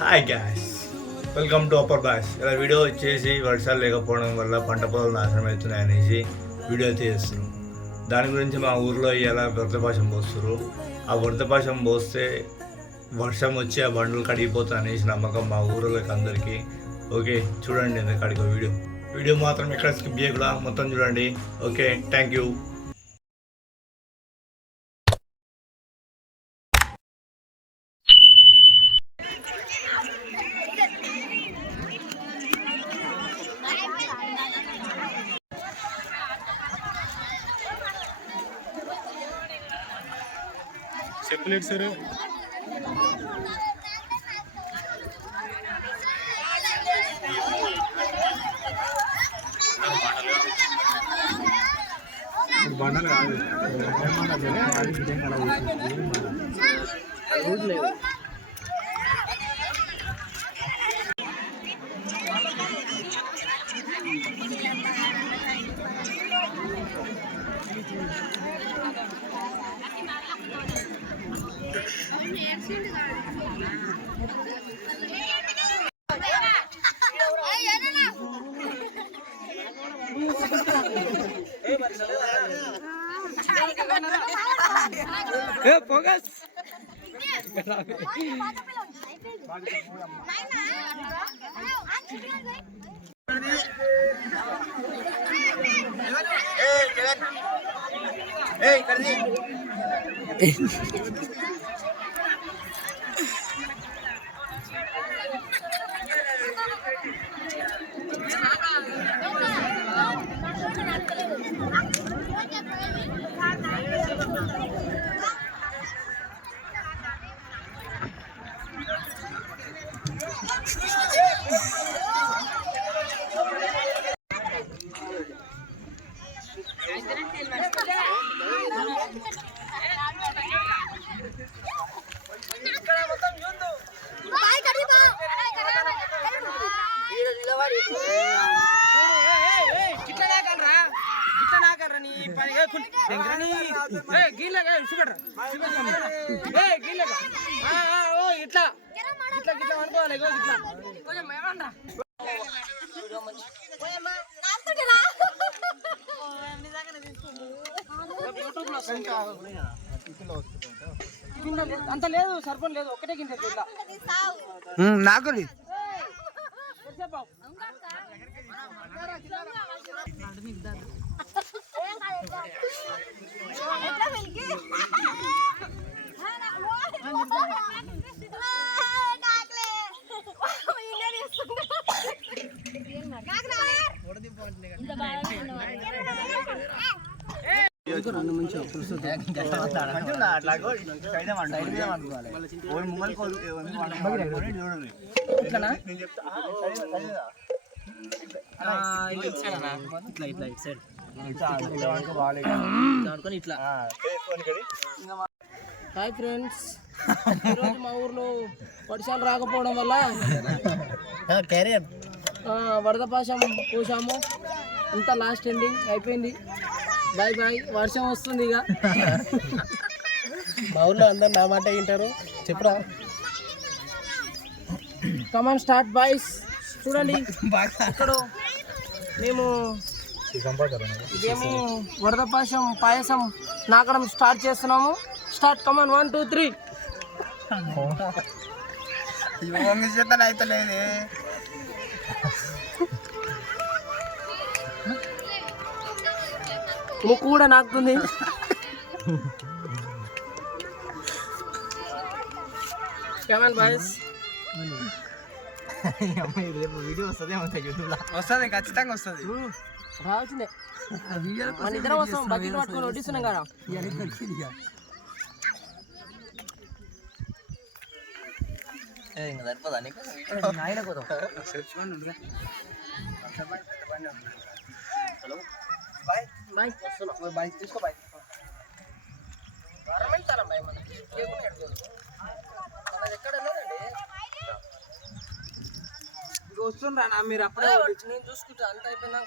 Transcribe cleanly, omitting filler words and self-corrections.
Hi gas, welcome to upper boss. ఇలా video వచ్చేసి వర్షాలు లేకపోవడం వల్ల పంట పొలాలు నాశనం అవుతున్నాయి అనేసి వీడియో తీస్తున్నాం. దాని గురించి మా ఊర్లో ఇలా వృద్ధపాశం పోస్తారు. ఆ వృద్ధపాశం పోస్తే వర్షం వచ్చి ఆ బండ్లు కడిగిపోతాయి అనేసి నమ్మకం మా ఊర్లోకి అందరికీ. ఓకే, చూడండి ఎందుకు వీడియో మాత్రం ఎక్కడ స్కిప్ చేయకుండా మొత్తం చూడండి. Okay, thank you. చెప్పలేదు సార్. బండలు కాదు ఫోకస్ ఇట్లా ఇట్లా ఇట్లా అనుకోవాలి. ఇట్లా కొంచెం ఏమన్నా అంత లేదు, సర్పం లేదు, ఒకటే గింజ నాకు హాయ్ ఫ్రెండ్స్, ఈరోజు మా ఊర్లో వర్షాలు రాకపోవడం వల్ల వరదపాశం పోసాము. అంతా లాస్ట్ ఎండింగ్ అయిపోయింది. Bye bye. వర్షం వస్తుంది ఇక. మా ఊర్లో అందరు నా మాట వింటారు. చెప్పురా, కమాన్ స్టార్ట్ బాయ్స్. చూడండి ఇక్కడ మేము ఇదేమో వరదపాశం పాయసం నాకడం స్టార్ట్ చేస్తున్నాము. స్టార్ట్, కమాన్, 1 2 3. అయితలేదు. ముక్కు కూడా నాకుతుంది. Come on boys. వీడియో వస్తుంది యూట్యూబ్లో వస్తుంది, ఖచ్చితంగా వస్తుంది. రావాల్సిందే. మన ఇద్దరం వస్తాం, బకెట్ పట్టుకొని వడ్డిస్తున్నాం కదా. సరిపోదా నీకు? బాయ్ బాయ్, తీసుకో బాయ్. ఎక్కడ వస్తుండ్రా మీరు అప్పుడే? నేను చూసుకుంటా, అంత అయిపోయినా